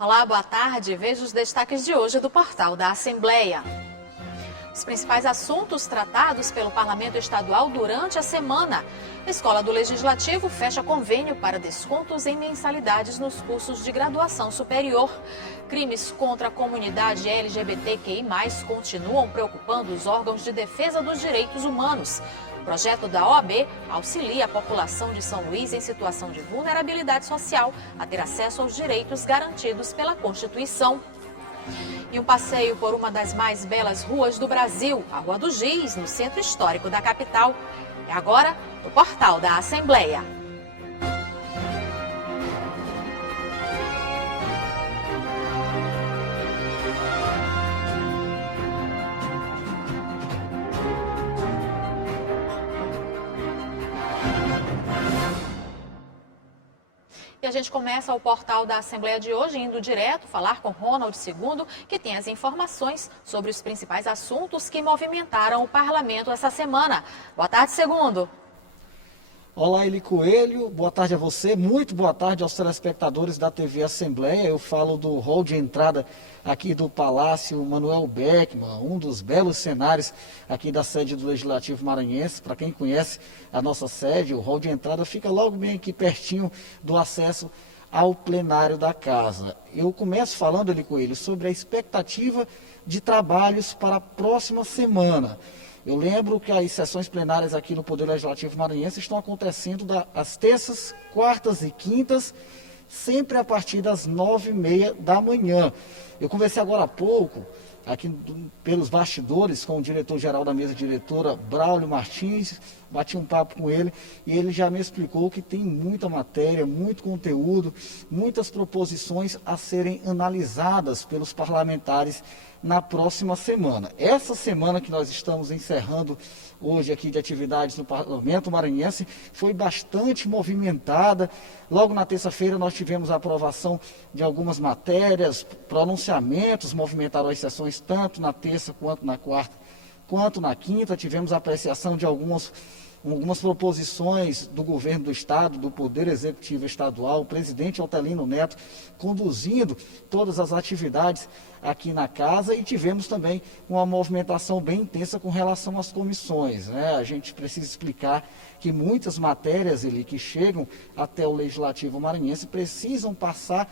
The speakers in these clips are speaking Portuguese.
Olá, boa tarde. Veja os destaques de hoje do portal da Assembleia. Os principais assuntos tratados pelo Parlamento Estadual durante a semana. A Escola do Legislativo fecha convênio para descontos em mensalidades nos cursos de graduação superior. Crimes contra a comunidade LGBTQI+, continuam preocupando os órgãos de defesa dos direitos humanos. O projeto da OAB auxilia a população de São Luís em situação de vulnerabilidade social a ter acesso aos direitos garantidos pela Constituição. E um passeio por uma das mais belas ruas do Brasil, a Rua do Giz, no centro histórico da capital. É agora no portal da Assembleia. E a gente começa o portal da Assembleia de hoje indo direto falar com Ronald II, que tem as informações sobre os principais assuntos que movimentaram o parlamento essa semana. Boa tarde, segundo. Olá, Eli Coelho, boa tarde a você, muito boa tarde aos telespectadores da TV Assembleia. Eu falo do hall de entrada aqui do Palácio Manuel Beckmann, um dos belos cenários aqui da sede do Legislativo Maranhense. Para quem conhece a nossa sede, o hall de entrada fica logo bem aqui pertinho do acesso ao plenário da casa. Eu começo falando, Eli Coelho, sobre a expectativa de trabalhos para a próxima semana. Eu lembro que as sessões plenárias aqui no Poder Legislativo Maranhense estão acontecendo às terças, quartas e quintas, sempre a partir das 9h30 da manhã. Eu conversei agora há pouco, aqui pelos bastidores, com o diretor-geral da mesa diretora, Braulio Martins, bati um papo com ele e ele já me explicou que tem muita matéria, muito conteúdo, muitas proposições a serem analisadas pelos parlamentares na próxima semana. Essa semana que nós estamos encerrando hoje aqui de atividades no Parlamento Maranhense foi bastante movimentada. Logo na terça-feira nós tivemos a aprovação de algumas matérias, pronunciamentos, movimentaram as sessões tanto na terça quanto na quarta, quanto na quinta. Tivemos a apreciação de algumas proposições do governo do Estado, do Poder Executivo Estadual, o presidente Otelino Neto conduzindo todas as atividades aqui na casa, e tivemos também uma movimentação bem intensa com relação às comissões, né? A gente precisa explicar que muitas matérias que chegam até o Legislativo Maranhense precisam passar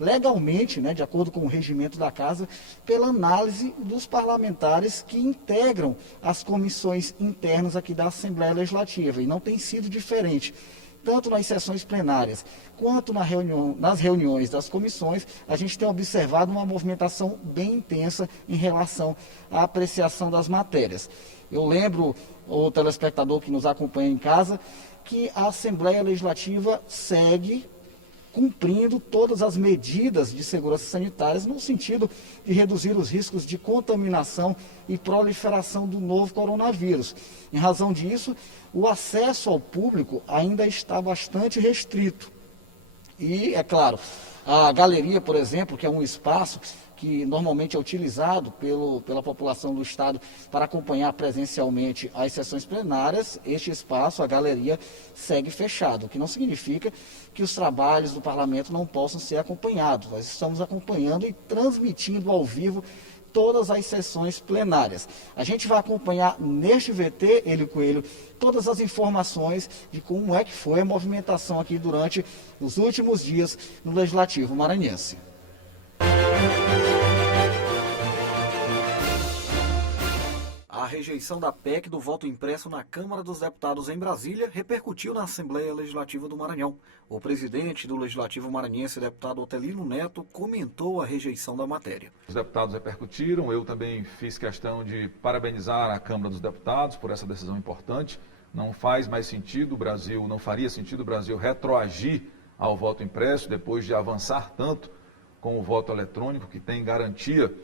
legalmente, né, de acordo com o regimento da casa, pela análise dos parlamentares que integram as comissões internas aqui da Assembleia Legislativa. E não tem sido diferente. Tanto nas sessões plenárias, quanto nas reuniões das comissões, a gente tem observado uma movimentação bem intensa em relação à apreciação das matérias. Eu lembro, o telespectador que nos acompanha em casa, que a Assembleia Legislativa segue cumprindo todas as medidas de segurança sanitária no sentido de reduzir os riscos de contaminação e proliferação do novo coronavírus. Em razão disso, o acesso ao público ainda está bastante restrito. E, é claro, a galeria, por exemplo, que é um espaço que normalmente é utilizado pela população do Estado para acompanhar presencialmente as sessões plenárias, este espaço, a galeria, segue fechado, o que não significa que os trabalhos do parlamento não possam ser acompanhados. Nós estamos acompanhando e transmitindo ao vivo todas as sessões plenárias. A gente vai acompanhar neste VT, Eli Coelho, todas as informações de como é que foi a movimentação aqui durante os últimos dias no Legislativo Maranhense. A rejeição da PEC do voto impresso na Câmara dos Deputados em Brasília repercutiu na Assembleia Legislativa do Maranhão. O presidente do Legislativo Maranhense, deputado Otelino Neto, comentou a rejeição da matéria. Os deputados repercutiram, eu também fiz questão de parabenizar a Câmara dos Deputados por essa decisão importante. Não faz mais sentido não faria sentido o Brasil retroagir ao voto impresso depois de avançar tanto com o voto eletrônico, que tem garantia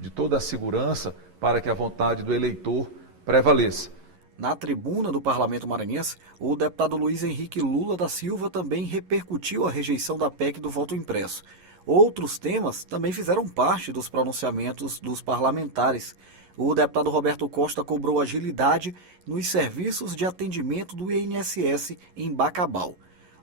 de toda a segurança para que a vontade do eleitor prevaleça. Na tribuna do Parlamento Maranhense, o deputado Luiz Henrique Lula da Silva também repercutiu a rejeição da PEC do voto impresso. Outros temas também fizeram parte dos pronunciamentos dos parlamentares. O deputado Roberto Costa cobrou agilidade nos serviços de atendimento do INSS em Bacabal.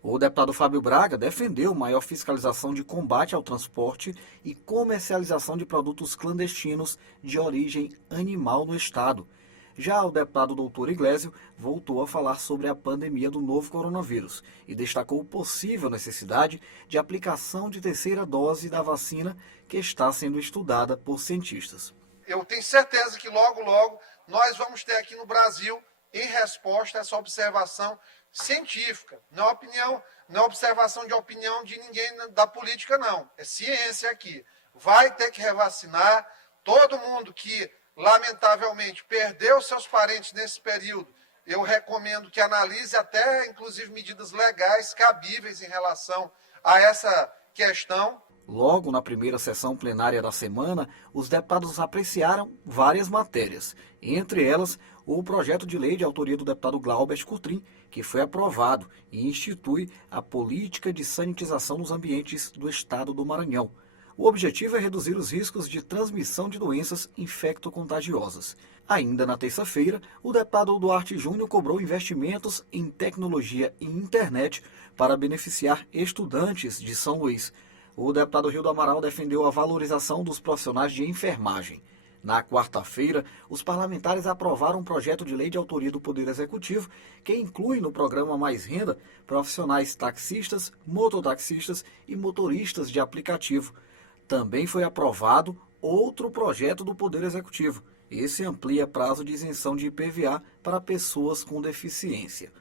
O deputado Fábio Braga defendeu maior fiscalização de combate ao transporte e comercialização de produtos clandestinos de origem animal no estado. Já o deputado doutor Iglesio voltou a falar sobre a pandemia do novo coronavírus e destacou a possível necessidade de aplicação de terceira dose da vacina que está sendo estudada por cientistas. Eu tenho certeza que logo, logo, nós vamos ter aqui no Brasil, em resposta a essa observação científica, não é observação de opinião de ninguém da política, não. É ciência aqui. Vai ter que revacinar todo mundo que, lamentavelmente, perdeu seus parentes nesse período. Eu recomendo que analise até, inclusive, medidas legais cabíveis em relação a essa questão. Logo na primeira sessão plenária da semana, os deputados apreciaram várias matérias, entre elas o projeto de lei de autoria do deputado Glaubert Coutrin, que foi aprovado e institui a política de sanitização nos ambientes do estado do Maranhão. O objetivo é reduzir os riscos de transmissão de doenças infecto-contagiosas. Ainda na terça-feira, o deputado Duarte Júnior cobrou investimentos em tecnologia e internet para beneficiar estudantes de São Luís. O deputado Rildo Amaral defendeu a valorização dos profissionais de enfermagem. Na quarta-feira, os parlamentares aprovaram um projeto de lei de autoria do Poder Executivo que inclui no programa Mais Renda profissionais taxistas, mototaxistas e motoristas de aplicativo. Também foi aprovado outro projeto do Poder Executivo. Esse amplia prazo de isenção de IPVA para pessoas com deficiência.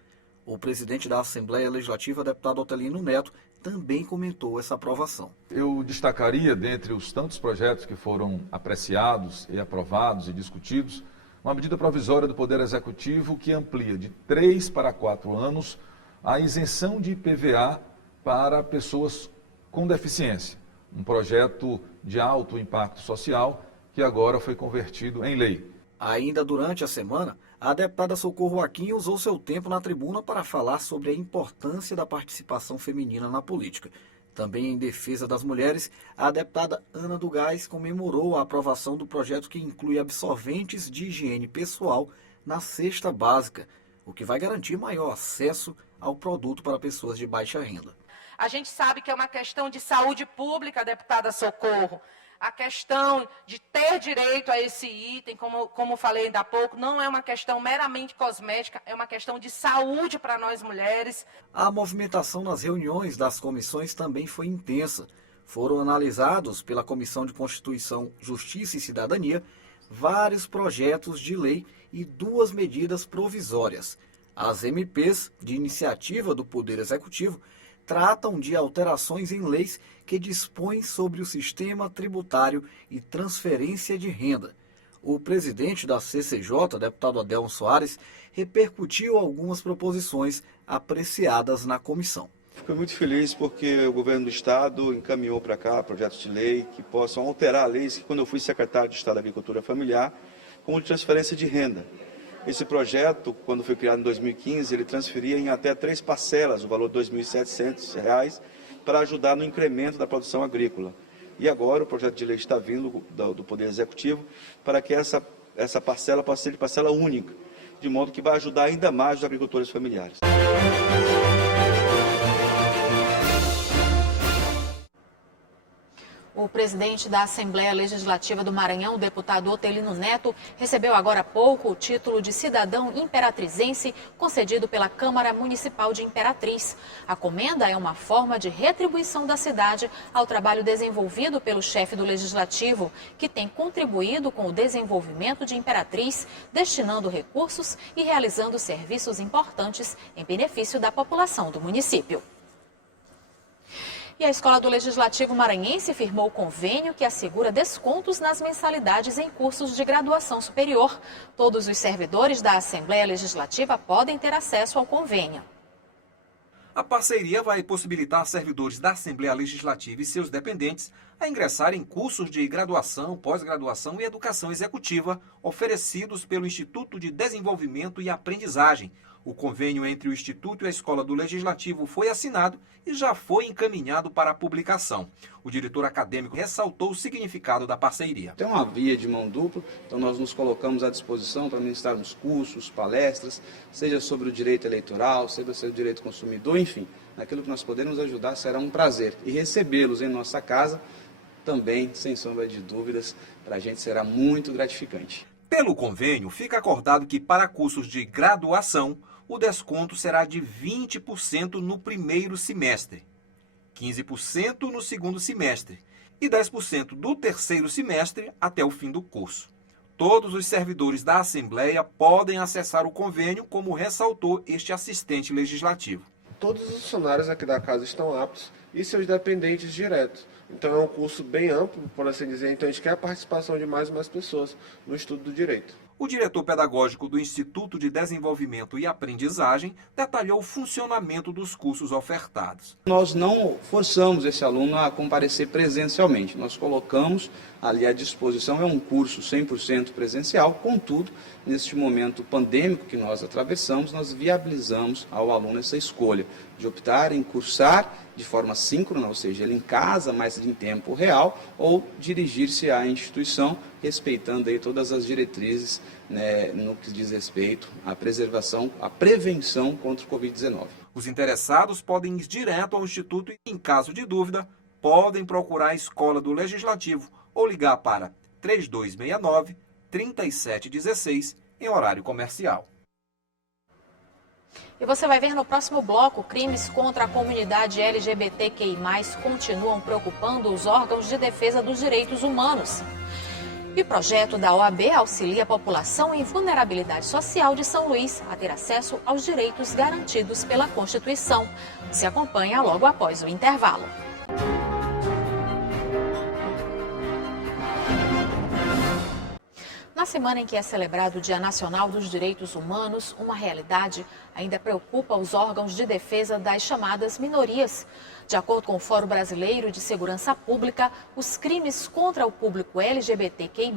O presidente da Assembleia Legislativa, deputado Otelino Neto, também comentou essa aprovação. Eu destacaria, dentre os tantos projetos que foram apreciados e aprovados e discutidos, uma medida provisória do Poder Executivo que amplia de 3 para 4 anos a isenção de IPVA para pessoas com deficiência. Um projeto de alto impacto social que agora foi convertido em lei. Ainda durante a semana, a deputada Socorro Aquim usou seu tempo na tribuna para falar sobre a importância da participação feminina na política. Também em defesa das mulheres, a deputada Ana do Gás comemorou a aprovação do projeto que inclui absorventes de higiene pessoal na cesta básica, o que vai garantir maior acesso ao produto para pessoas de baixa renda. A gente sabe que é uma questão de saúde pública, deputada Socorro. A questão de ter direito a esse item, como falei ainda há pouco, não é uma questão meramente cosmética, é uma questão de saúde para nós mulheres. A movimentação nas reuniões das comissões também foi intensa. Foram analisados pela Comissão de Constituição, Justiça e Cidadania vários projetos de lei e 2 medidas provisórias. As MPs, de iniciativa do Poder Executivo, tratam de alterações em leis que dispõem sobre o sistema tributário e transferência de renda. O presidente da CCJ, deputado Adelmo Soares, repercutiu algumas proposições apreciadas na comissão. Fico muito feliz porque o governo do estado encaminhou para cá projetos de lei que possam alterar leis que, quando eu fui secretário de Estado da Agricultura Familiar, como de transferência de renda. Esse projeto, quando foi criado em 2015, ele transferia em até 3 parcelas o valor de R$ 2.700 para ajudar no incremento da produção agrícola. E agora o projeto de lei está vindo do Poder Executivo para que essa parcela possa ser de parcela única, de modo que vai ajudar ainda mais os agricultores familiares. O presidente da Assembleia Legislativa do Maranhão, o deputado Otelino Neto, recebeu agora há pouco o título de cidadão imperatrizense concedido pela Câmara Municipal de Imperatriz. A comenda é uma forma de retribuição da cidade ao trabalho desenvolvido pelo chefe do Legislativo, que tem contribuído com o desenvolvimento de Imperatriz, destinando recursos e realizando serviços importantes em benefício da população do município. E a Escola do Legislativo Maranhense firmou convênio que assegura descontos nas mensalidades em cursos de graduação superior. Todos os servidores da Assembleia Legislativa podem ter acesso ao convênio. A parceria vai possibilitar servidores da Assembleia Legislativa e seus dependentes a ingressar em cursos de graduação, pós-graduação e educação executiva oferecidos pelo Instituto de Desenvolvimento e Aprendizagem, O convênio entre o Instituto e a Escola do Legislativo foi assinado e já foi encaminhado para a publicação. O diretor acadêmico ressaltou o significado da parceria. Tem uma via de mão dupla, então nós nos colocamos à disposição para ministrarmos cursos, palestras, seja sobre o direito eleitoral, seja sobre o direito consumidor, enfim, naquilo que nós podemos ajudar será um prazer. E recebê-los em nossa casa também, sem sombra de dúvidas, para a gente será muito gratificante. Pelo convênio, fica acordado que para cursos de graduação, o desconto será de 20% no primeiro semestre, 15% no segundo semestre e 10% do terceiro semestre até o fim do curso. Todos os servidores da Assembleia podem acessar o convênio, como ressaltou este assistente legislativo. Todos os funcionários aqui da casa estão aptos e seus dependentes diretos. Então é um curso bem amplo, por assim dizer, então a gente quer a participação de mais e mais pessoas no estudo do direito. O diretor pedagógico do Instituto de Desenvolvimento e Aprendizagem detalhou o funcionamento dos cursos ofertados. Nós não forçamos esse aluno a comparecer presencialmente, nós colocamos ali à disposição, é um curso 100% presencial, contudo, neste momento pandêmico que nós atravessamos, nós viabilizamos ao aluno essa escolha de optar em cursar de forma síncrona, ou seja, ele em casa, mas em tempo real, ou dirigir-se à instituição, respeitando aí todas as diretrizes, né, no que diz respeito à preservação, à prevenção contra o Covid-19. Os interessados podem ir direto ao Instituto e, em caso de dúvida, podem procurar a Escola do Legislativo ou ligar para 3269-3716 em horário comercial. E você vai ver no próximo bloco, crimes contra a comunidade LGBTQI+, continuam preocupando os órgãos de defesa dos direitos humanos. E o projeto da OAB auxilia a população em vulnerabilidade social de São Luís a ter acesso aos direitos garantidos pela Constituição. Se acompanha logo após o intervalo. Na semana em que é celebrado o Dia Nacional dos Direitos Humanos, uma realidade ainda preocupa os órgãos de defesa das chamadas minorias. De acordo com o Fórum Brasileiro de Segurança Pública, os crimes contra o público LGBTQI+,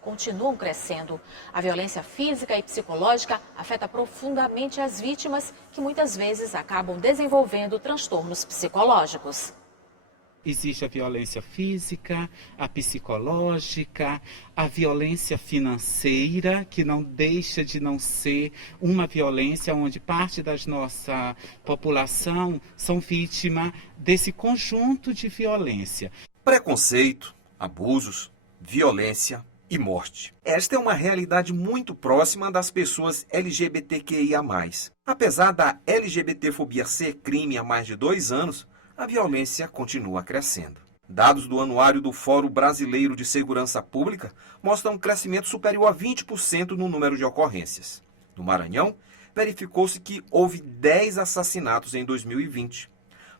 continuam crescendo. A violência física e psicológica afeta profundamente as vítimas, que muitas vezes acabam desenvolvendo transtornos psicológicos. Existe a violência física, a psicológica, a violência financeira, que não deixa de não ser uma violência onde parte da nossa população são vítimas desse conjunto de violência. Preconceito, abusos, violência e morte. Esta é uma realidade muito próxima das pessoas LGBTQIA+. Apesar da LGBTfobia ser crime há mais de 2 anos, a violência continua crescendo. Dados do Anuário do Fórum Brasileiro de Segurança Pública mostram um crescimento superior a 20% no número de ocorrências. No Maranhão, verificou-se que houve 10 assassinatos em 2020.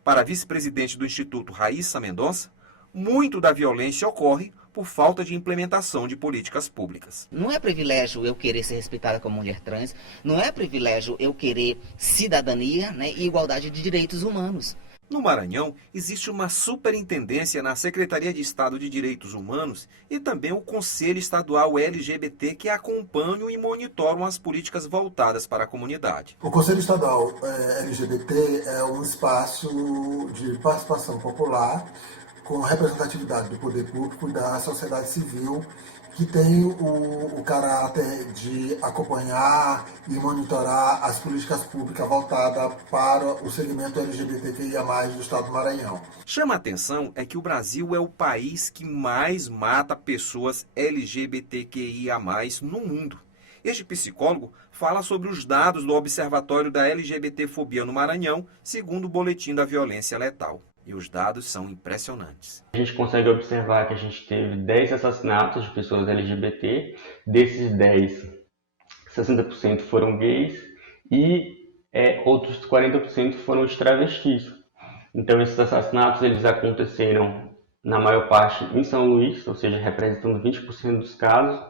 Para a vice-presidente do Instituto, Raíssa Mendonça, muito da violência ocorre por falta de implementação de políticas públicas. Não é privilégio eu querer ser respeitada como mulher trans, não é privilégio eu querer cidadania, né, e igualdade de direitos humanos. No Maranhão, existe uma superintendência na Secretaria de Estado de Direitos Humanos e também o Conselho Estadual LGBT que acompanham e monitoram as políticas voltadas para a comunidade. O Conselho Estadual LGBT é um espaço de participação popular com representatividade do poder público e da sociedade civil, que tem o caráter de acompanhar e monitorar as políticas públicas voltadas para o segmento LGBTQIA+, do estado do Maranhão. Chama a atenção é que o Brasil é o país que mais mata pessoas LGBTQIA+, no mundo. Este psicólogo fala sobre os dados do Observatório da LGBTfobia no Maranhão, segundo o Boletim da Violência Letal. E os dados são impressionantes. A gente consegue observar que a gente teve 10 assassinatos de pessoas LGBT. Desses 10, 60% foram gays e outros 40% foram de travestis. Então esses assassinatos eles aconteceram na maior parte em São Luís, ou seja, representando 20% dos casos,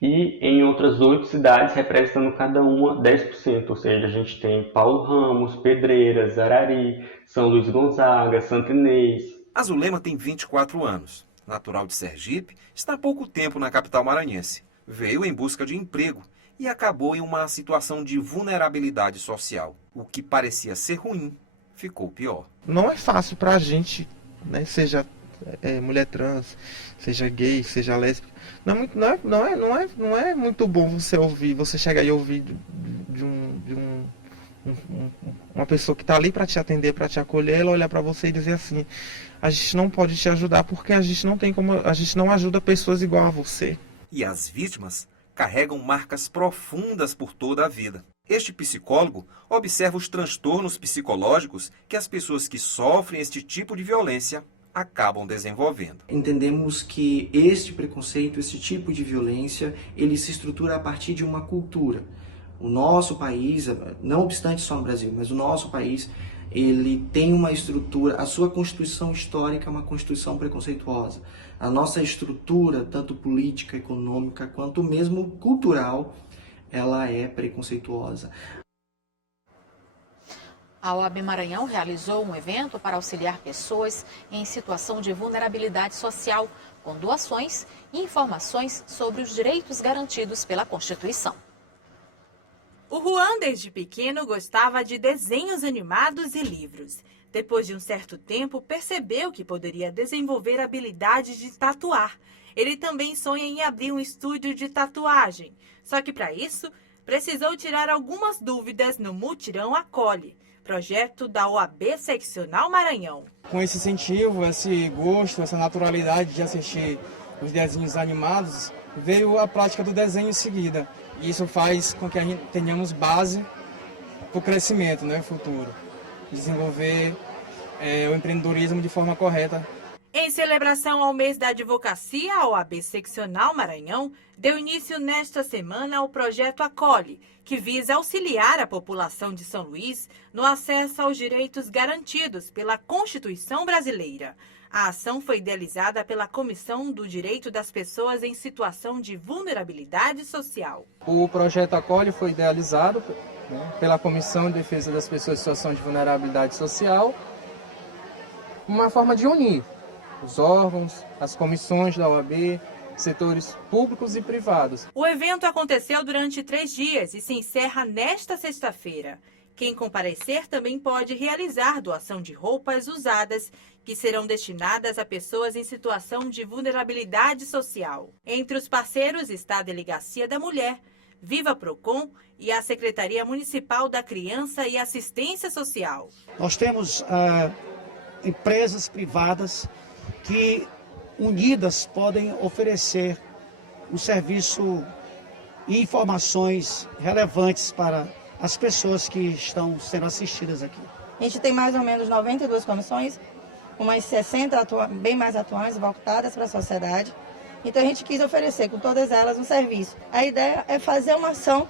e em outras 8 cidades, representando cada uma 10%, ou seja, a gente tem Paulo Ramos, Pedreiras, Arari, São Luís Gonzaga, Santo Inês. A Zulema tem 24 anos. Natural de Sergipe, está há pouco tempo na capital maranhense. Veio em busca de emprego e acabou em uma situação de vulnerabilidade social. O que parecia ser ruim ficou pior. Não é fácil para a gente, né, seja mulher trans, seja gay, seja lésbica. Não é muito bom você chegar e ouvir uma pessoa que está ali para te atender, para te acolher, ela olhar para você e dizer assim: a gente não pode te ajudar porque a gente não ajuda pessoas igual a você. E as vítimas carregam marcas profundas por toda a vida. Este psicólogo observa os transtornos psicológicos que as pessoas que sofrem este tipo de violência acabam desenvolvendo. Entendemos que este preconceito, esse tipo de violência, ele se estrutura a partir de uma cultura. O nosso país, não obstante só no Brasil, mas o nosso país, ele tem uma estrutura, a sua constituição histórica é uma constituição preconceituosa. A nossa estrutura, tanto política, econômica, quanto mesmo cultural, ela é preconceituosa. A OAB Maranhão realizou um evento para auxiliar pessoas em situação de vulnerabilidade social, com doações e informações sobre os direitos garantidos pela Constituição. O Juan, desde pequeno, gostava de desenhos animados e livros. Depois de um certo tempo, percebeu que poderia desenvolver a habilidade de tatuar. Ele também sonha em abrir um estúdio de tatuagem. Só que para isso, precisou tirar algumas dúvidas no Mutirão Acolhe, projeto da OAB Seccional Maranhão. Com esse incentivo, esse gosto, essa naturalidade de assistir os desenhos animados, veio a prática do desenho em seguida. E isso faz com que a gente tenhamos base para o crescimento, né, futuro. Desenvolver o empreendedorismo de forma correta. Em celebração ao mês da advocacia, a OAB Seccional Maranhão deu início nesta semana ao projeto Acolhe, que visa auxiliar a população de São Luís no acesso aos direitos garantidos pela Constituição Brasileira. A ação foi idealizada pela Comissão do Direito das Pessoas em Situação de Vulnerabilidade Social. O projeto Acolhe foi idealizado pela Comissão de Defesa das Pessoas em Situação de Vulnerabilidade Social, uma forma de unir os órgãos, as comissões da OAB, setores públicos e privados. O evento aconteceu durante 3 dias e se encerra nesta sexta-feira. Quem comparecer também pode realizar doação de roupas usadas, que serão destinadas a pessoas em situação de vulnerabilidade social. Entre os parceiros está a Delegacia da Mulher, Viva Procon e a Secretaria Municipal da Criança e Assistência Social. Nós temos empresas privadas que, unidas, podem oferecer um serviço e informações relevantes para as pessoas que estão sendo assistidas aqui. A gente tem mais ou menos 92 comissões, umas 60 bem mais atuantes, voltadas para a sociedade. Então a gente quis oferecer com todas elas um serviço. A ideia é fazer uma ação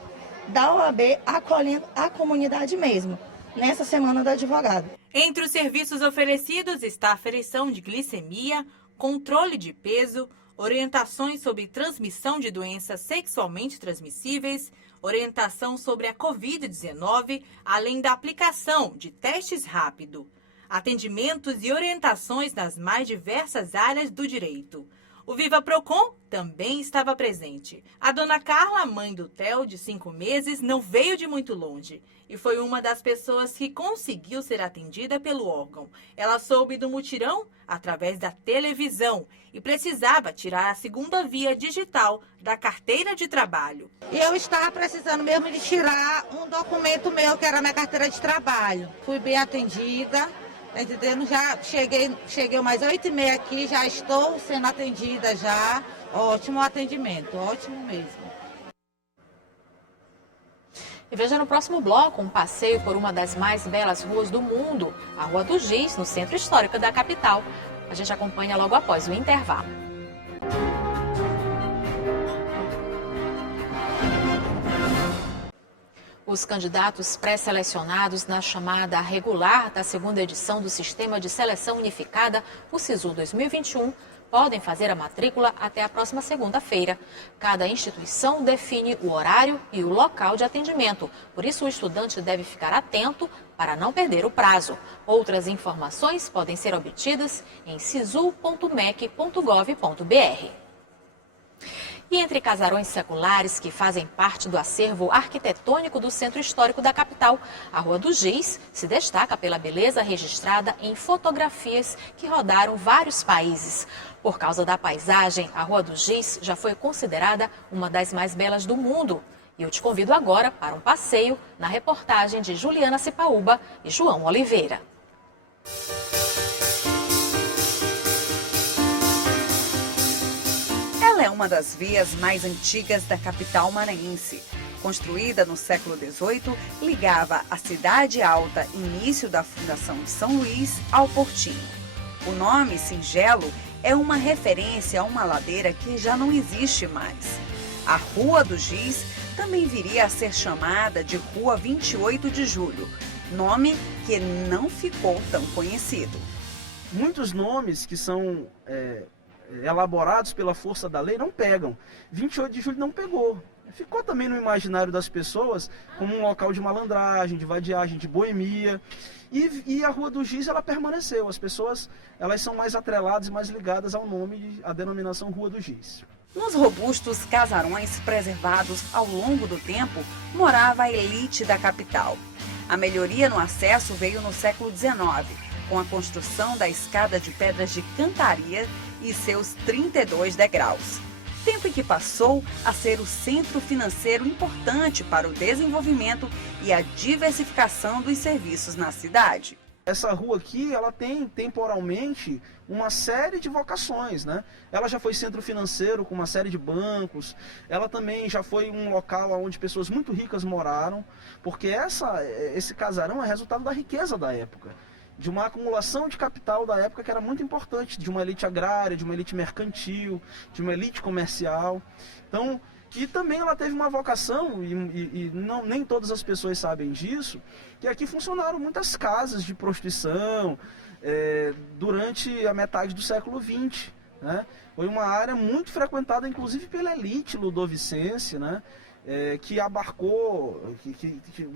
da OAB acolhendo a comunidade mesmo, nessa Semana do Advogado. Entre os serviços oferecidos está a aferição de glicemia, controle de peso, orientações sobre transmissão de doenças sexualmente transmissíveis, orientação sobre a Covid-19, além da aplicação de testes rápidos, atendimentos e orientações nas mais diversas áreas do direito. O Viva Procon também estava presente. A dona Carla, mãe do Theo, de 5 meses, não veio de muito longe e foi uma das pessoas que conseguiu ser atendida pelo órgão. Ela soube do mutirão através da televisão e precisava tirar a segunda via digital da carteira de trabalho. E eu estava precisando mesmo de tirar um documento meu, que era minha carteira de trabalho. Fui bem atendida. Tá entendendo? Já cheguei mais 8h30 aqui, já estou sendo atendida já. Ótimo atendimento, ótimo mesmo. E veja no próximo bloco um passeio por uma das mais belas ruas do mundo, a Rua do Giz, no centro histórico da capital. A gente acompanha logo após o intervalo. Os candidatos pré-selecionados na chamada regular da segunda edição do Sistema de Seleção Unificada, o SISU 2021, podem fazer a matrícula até a próxima segunda-feira. Cada instituição define o horário e o local de atendimento, por isso o estudante deve ficar atento para não perder o prazo. Outras informações podem ser obtidas em sisu.mec.gov.br. E entre casarões seculares que fazem parte do acervo arquitetônico do Centro Histórico da capital, a Rua do Giz se destaca pela beleza registrada em fotografias que rodaram vários países. Por causa da paisagem, a Rua do Giz já foi considerada uma das mais belas do mundo. E eu te convido agora para um passeio na reportagem de Juliana Cipaúba e João Oliveira. Ela é uma das vias mais antigas da capital maranhense. Construída no século XVIII, ligava a Cidade Alta, início da fundação de São Luís, ao Portinho. O nome singelo é uma referência a uma ladeira que já não existe mais. A Rua do Giz também viria a ser chamada de Rua 28 de Julho, nome que não ficou tão conhecido. Muitos nomes que são elaborados pela força da lei não pegam. 28 de julho não pegou. Ficou também no imaginário das pessoas como um local de malandragem, de vadiagem, de boemia. E a Rua do Giz, ela permaneceu. As pessoas, elas são mais atreladas e mais ligadas ao nome, à denominação Rua do Giz. Nos robustos casarões preservados ao longo do tempo, morava a elite da capital. A melhoria no acesso veio no século XIX, com a construção da escada de pedras de cantaria e seus 32 degraus. Tempo em que passou a ser o centro financeiro importante para o desenvolvimento e a diversificação dos serviços na cidade. Essa rua aqui, ela tem temporalmente uma série de vocações, né? Ela já foi centro financeiro com uma série de bancos, ela também já foi um local onde pessoas muito ricas moraram, porque esse casarão é resultado da riqueza da época, de uma acumulação de capital da época que era muito importante, de uma elite agrária, de uma elite mercantil, de uma elite comercial. Então, que também ela teve uma vocação, e nem todas as pessoas sabem disso, que aqui funcionaram muitas casas de prostituição durante a metade do século XX. Né? Foi uma área muito frequentada, inclusive pela elite ludovicense, né? Que abarcou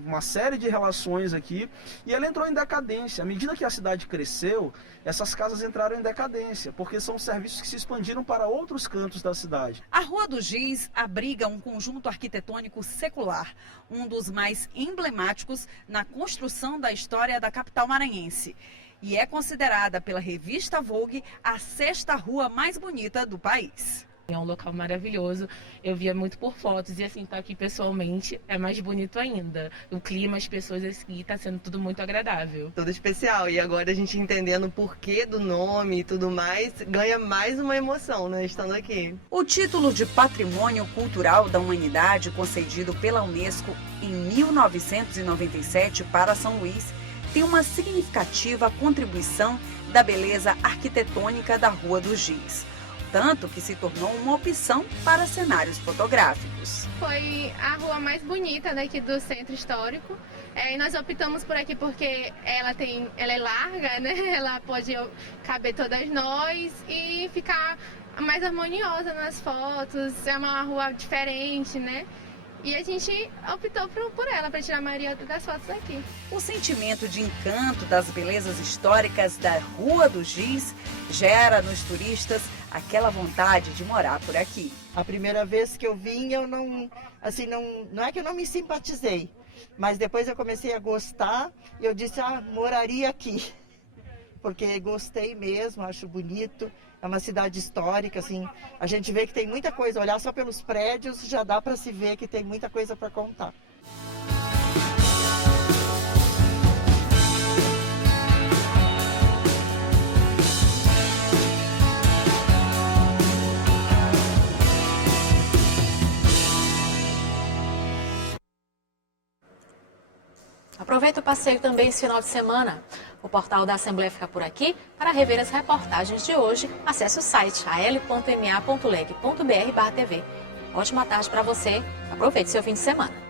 uma série de relações aqui, e ela entrou em decadência. À medida que a cidade cresceu, essas casas entraram em decadência, porque são serviços que se expandiram para outros cantos da cidade. A Rua do Giz abriga um conjunto arquitetônico secular, um dos mais emblemáticos na construção da história da capital maranhense. E é considerada pela revista Vogue a 6ª rua mais bonita do país. É um local maravilhoso, eu via muito por fotos e assim, estar aqui pessoalmente é mais bonito ainda. O clima, as pessoas aqui, está sendo tudo muito agradável. Tudo especial, e agora a gente entendendo o porquê do nome e tudo mais, ganha mais uma emoção, né, estando aqui. O título de Patrimônio Cultural da Humanidade, concedido pela Unesco em 1997 para São Luís, tem uma significativa contribuição da beleza arquitetônica da Rua do Giz. Tanto que se tornou uma opção para cenários fotográficos. Foi a rua mais bonita daqui do centro histórico. E nós optamos por aqui porque ela é larga, né? Ela pode caber todas nós e ficar mais harmoniosa nas fotos. É uma rua diferente, né? E a gente optou por ela, para tirar a maioria das fotos aqui. O sentimento de encanto das belezas históricas da Rua do Giz gera nos turistas aquela vontade de morar por aqui. A primeira vez que eu vim, eu não é que eu não me simpatizei, mas depois eu comecei a gostar e eu disse, moraria aqui. Porque gostei mesmo, acho bonito. É uma cidade histórica, assim, a gente vê que tem muita coisa, olhar só pelos prédios já dá para se ver que tem muita coisa para contar. Aproveita o passeio também esse final de semana. O portal da Assembleia fica por aqui. Para rever as reportagens de hoje, acesse o site al.ma.leg.br/tv. Ótima tarde para você. Aproveite seu fim de semana.